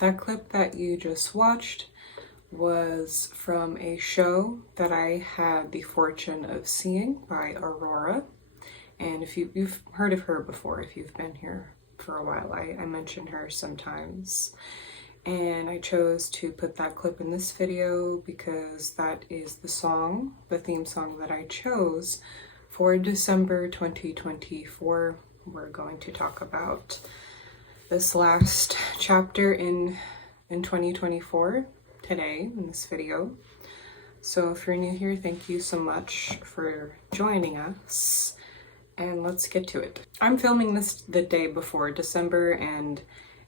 That clip that you just watched was from a show that I had the fortune of seeing by Aurora. And if you've heard of her before, if you've been here for a while, I mention her sometimes. And I chose to put that clip in this video because that is the theme song that I chose for December 2024. We're going to talk about this last chapter in 2024 today in this video. So if you're new here, thank you so much for joining us, and let's get to it. I'm filming this the day before December, and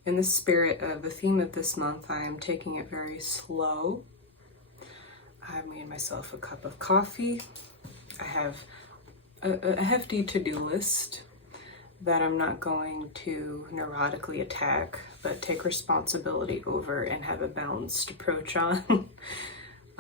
in the spirit of the theme of this month, I am taking it very slow. I made myself a cup of coffee. I have a hefty to-do list that I'm not going to neurotically attack, but take responsibility over and have a balanced approach on.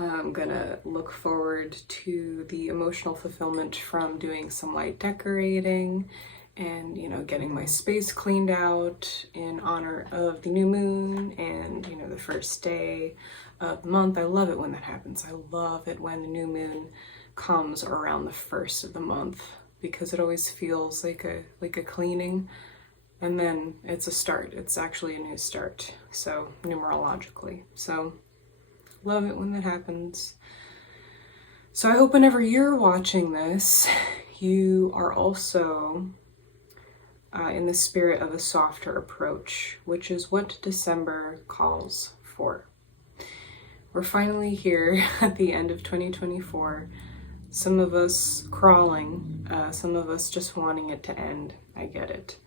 I'm gonna look forward to the emotional fulfillment from doing some light decorating and, getting my space cleaned out in honor of the new moon and, the first day of the month. I love it when that happens. I love it when the new moon comes around the first of the month, because it always feels like a cleaning, and then it's a start. It's actually a new start, so numerologically. So love it when that happens. So I hope whenever you're watching this, you are also in the spirit of a softer approach, which is what December calls for. We're finally here at the end of 2024. Some of us crawling, some of us just wanting it to end. I get it.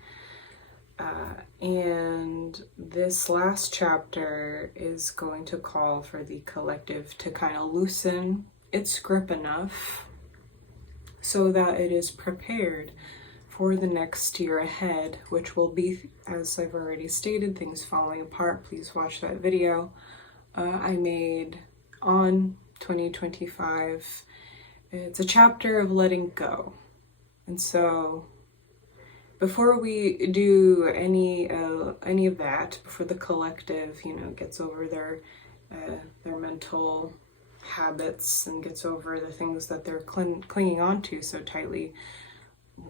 And this last chapter is going to call for the collective to kind of loosen its grip enough so that it is prepared for the next year ahead, which will be, as I've already stated, things falling apart. Please watch that video I made on 2025. It's a chapter of letting go. And so before we do any of that, before the collective, gets over their mental habits and gets over the things that they're clinging on to so tightly,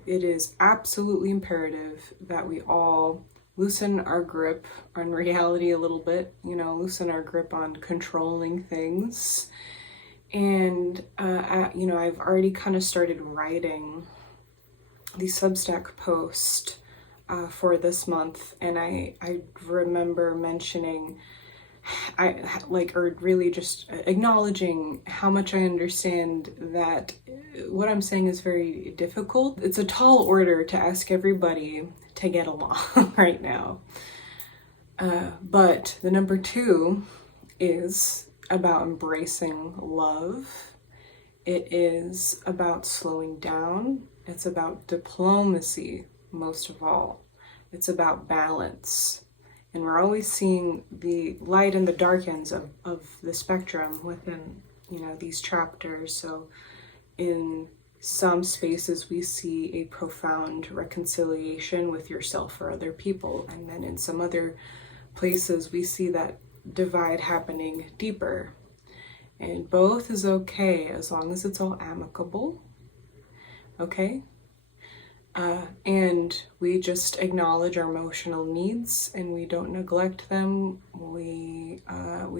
it is absolutely imperative that we all loosen our grip on reality a little bit, loosen our grip on controlling things. And, I've already kind of started writing the Substack post for this month. And I remember mentioning, or really just acknowledging how much I understand that what I'm saying is very difficult. It's a tall order to ask everybody to get along right now. But the number 2 is about embracing love. It is about slowing down. It's about diplomacy, most of all. It's about balance. And we're always seeing the light and the dark ends of the spectrum within, these chapters. So in some spaces, we see a profound reconciliation with yourself or other people. And then in some other places, we see that divide happening deeper. And both is okay as long as it's all amicable. Okay? And we just acknowledge our emotional needs and we don't neglect them. We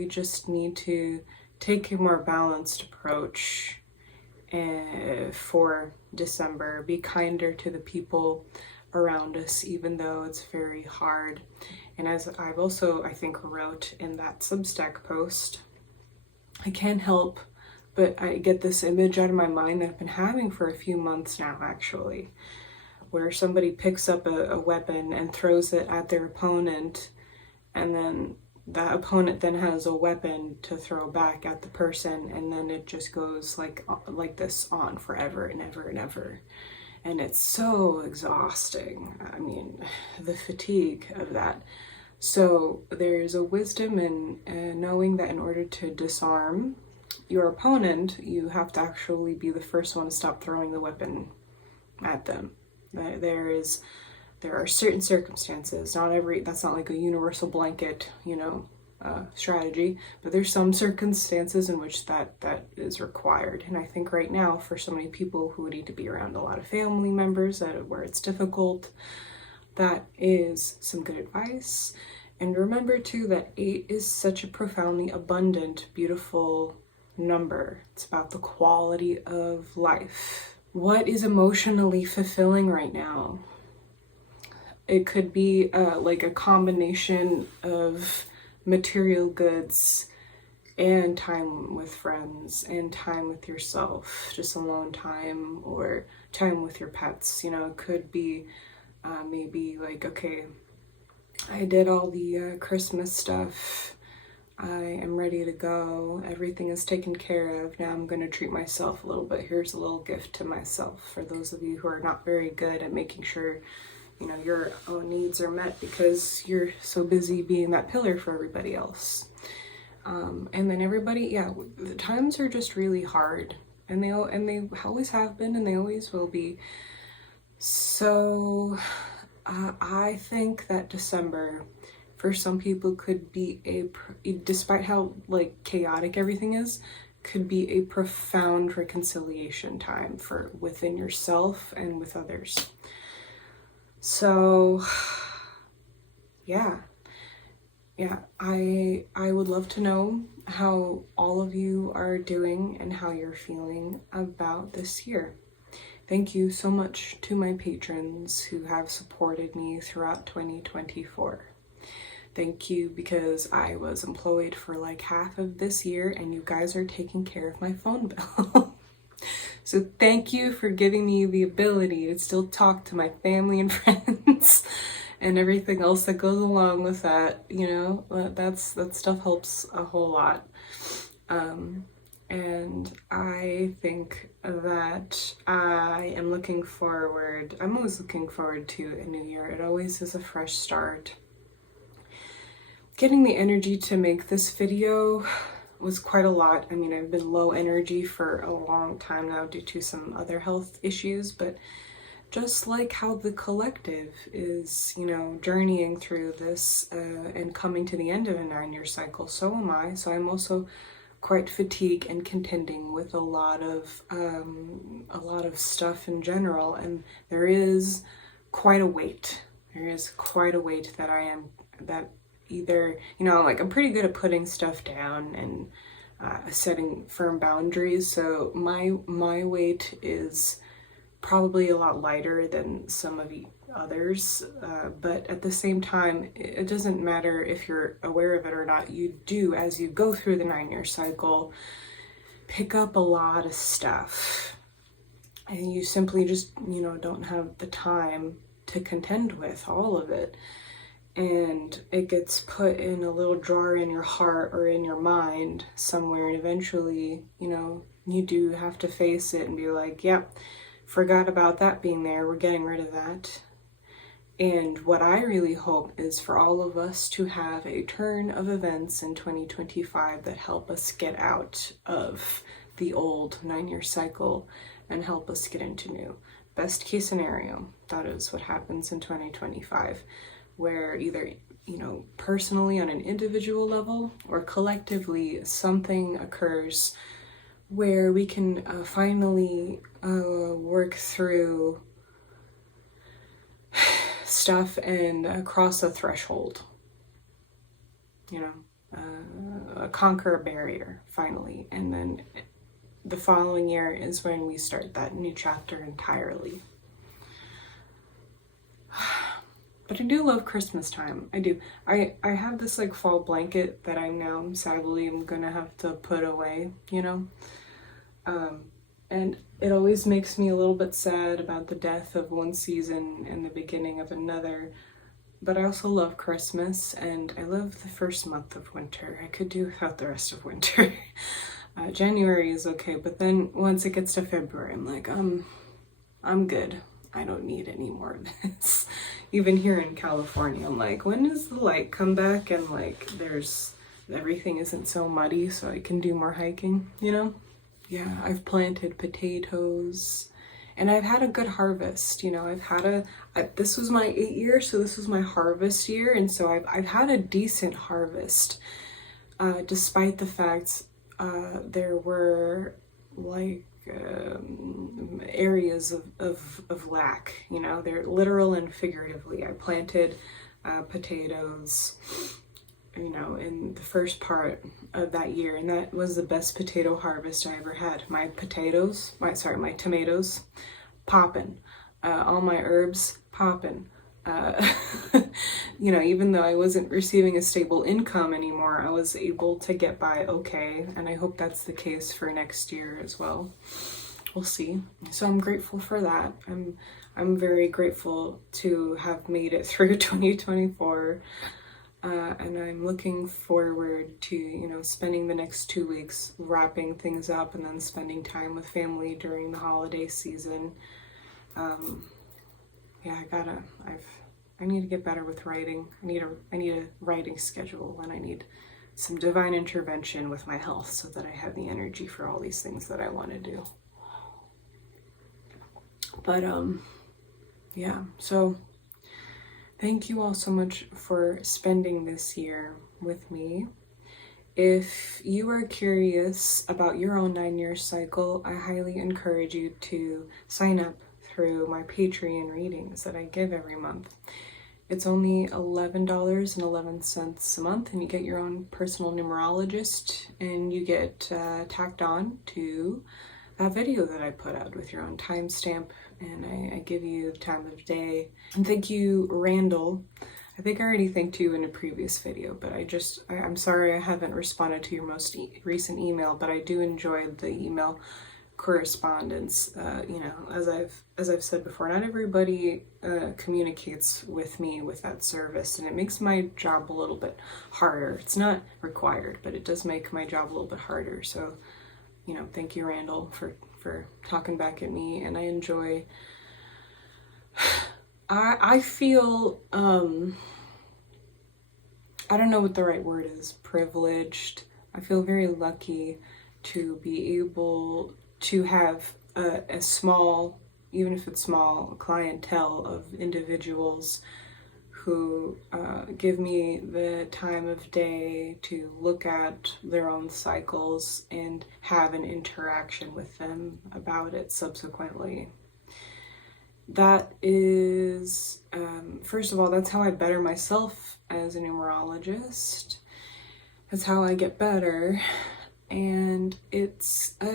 just need to take a more balanced approach for December. Be kinder to the people around us, even though it's very hard. And as I've also, I think, wrote in that Substack post, I can't help but I get this image out of my mind that I've been having for a few months now, actually, where somebody picks up a weapon and throws it at their opponent, and then that opponent then has a weapon to throw back at the person, and then it just goes like this on forever and ever and ever. And it's so exhausting. I mean, the fatigue of that. So there's a wisdom in knowing that in order to disarm your opponent, you have to actually be the first one to stop throwing the weapon at them. There is there are certain circumstances, that's not like a universal blanket, strategy, but there's some circumstances in which that is required. And I think right now, for so many people who need to be around a lot of family members where it's difficult, that is some good advice. And remember too that 8 is such a profoundly abundant, beautiful number. It's about the quality of life. What is emotionally fulfilling right now? It could be like a combination of material goods and time with friends and time with yourself, just alone time, or time with your pets. It could be maybe like, okay, I did all the Christmas stuff, I am ready to go, everything is taken care of, now I'm going to treat myself a little bit. Here's a little gift to myself. For those of you who are not very good at making sure your own needs are met because you're so busy being that pillar for everybody else. And then everybody, the times are just really hard, and they always have been, and they always will be. So I think that December, for some people, could be despite how like chaotic everything is, could be a profound reconciliation time for within yourself and with others. So yeah, I would love to know how all of you are doing and how you're feeling about this year. Thank you so much to my patrons who have supported me throughout 2024. Thank you, because I was employed for like half of this year and you guys are taking care of my phone bill. So thank you for giving me the ability to still talk to my family and friends and everything else that goes along with that. That stuff helps a whole lot. And I think that I'm always looking forward to a new year. It always is a fresh start. Getting the energy to make this video was quite a lot. I mean, I've been low energy for a long time now due to some other health issues, but just like how the collective is, journeying through this and coming to the end of a 9-year cycle, so am I. So I'm also quite fatigued and contending with a lot of stuff in general, and there is quite a weight. That either, I'm pretty good at putting stuff down and setting firm boundaries. So my weight is probably a lot lighter than some of the others, but at the same time, it doesn't matter if you're aware of it or not. You do, as you go through the 9-year cycle, pick up a lot of stuff, and you simply just don't have the time to contend with all of it, and it gets put in a little drawer in your heart or in your mind somewhere, and eventually you do have to face it and be like, yep, forgot about that being there, we're getting rid of that. And what I really hope is for all of us to have a turn of events in 2025 that help us get out of the old 9-year cycle and help us get into new. Best case scenario, that is what happens in 2025, where either, personally on an individual level or collectively something occurs where we can finally work through stuff and cross a threshold, conquer a barrier finally, and then the following year is when we start that new chapter entirely. But I do love Christmas time. I do. I have this like fall blanket that I now sadly am gonna have to put away, and it always makes me a little bit sad about the death of one season and the beginning of another. But I also love Christmas, and I love the first month of winter. I could do without the rest of winter. January is okay, but then once it gets to February, I'm like, I'm good. I don't need any more of this. Even here in California, I'm like, when does the light come back and like everything isn't so muddy so I can do more hiking, Yeah, I've planted potatoes And I've had a good harvest, you know. This was my 8 year, so this was my harvest year, and so I've had a decent harvest, despite the fact there were like areas of lack, you know. They're literal and figuratively. I planted potatoes, you know, in the first part of that year, and that was the best potato harvest I ever had. My tomatoes popping, all my herbs popping. You know, even though I wasn't receiving a stable income anymore, I was able to get by okay, and I hope that's the case for next year as well. We'll see. So I'm grateful for that. I'm very grateful to have made it through 2024. And I'm looking forward to, you know, spending the next 2 weeks wrapping things up and then spending time with family during the holiday season. Yeah, I need to get better with writing. I need a writing schedule, and I need some divine intervention with my health so that I have the energy for all these things that I want to do. But yeah, so thank you all so much for spending this year with me. If you are curious about your own 9-year cycle, I highly encourage you to sign up through my Patreon readings that I give every month. It's only $11.11 a month, and you get your own personal numerologist, and you get tacked on to that video that I put out with your own timestamp, and I give you the time of day. And thank you, Randall. I think I already thanked you in a previous video, but I'm sorry I haven't responded to your most recent email, but I do enjoy the email correspondence. You know, as I've said before, not everybody communicates with me with that service, and it makes my job a little bit harder. It's not required, but it does make my job a little bit harder. So, you know, thank you, Randall, for talking back at me, and I enjoy. I feel I don't know what the right word is. Privileged. I feel very lucky to be able to have a small, even if it's small, clientele of individuals who give me the time of day to look at their own cycles and have an interaction with them about it subsequently. That is, first of all, that's how I better myself as a numerologist. That's how I get better. And it's not,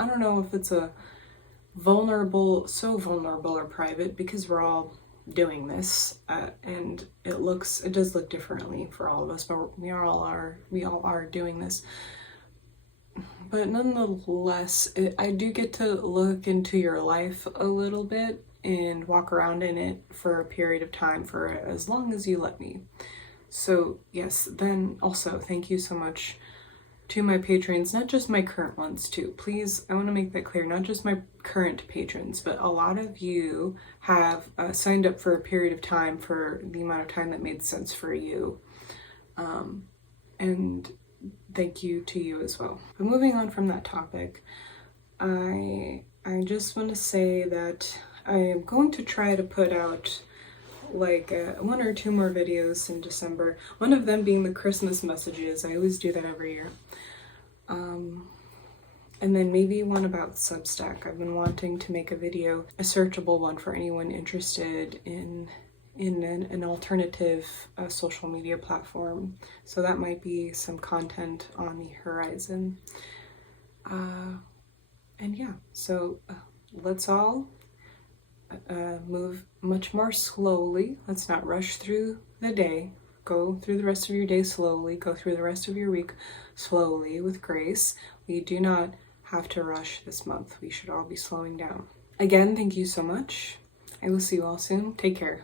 I don't know if it's a vulnerable or private, because we're all doing this, and it does look differently for all of us, but we all are doing this. But nonetheless, I do get to look into your life a little bit and walk around in it for a period of time, for as long as you let me. So yes, then also thank you so much to my patrons, not just my current ones too. Please, I want to make that clear, not just my current patrons, but a lot of you have signed up for a period of time for the amount of time that made sense for you. And thank you to you as well. But moving on from that topic, I just want to say that I am going to try to put out like 1 or 2 more videos in December. One of them being the Christmas messages. I always do that every year. And then maybe one about Substack. I've been wanting to make a video, a searchable one for anyone interested in an alternative social media platform. So that might be some content on the horizon. And yeah, so let's all move much more slowly. Let's not rush through the day. Go through the rest of your day slowly. Go through the rest of your week slowly with grace. We do not have to rush this month. We should all be slowing down. Again, thank you so much. I will see you all soon. Take care.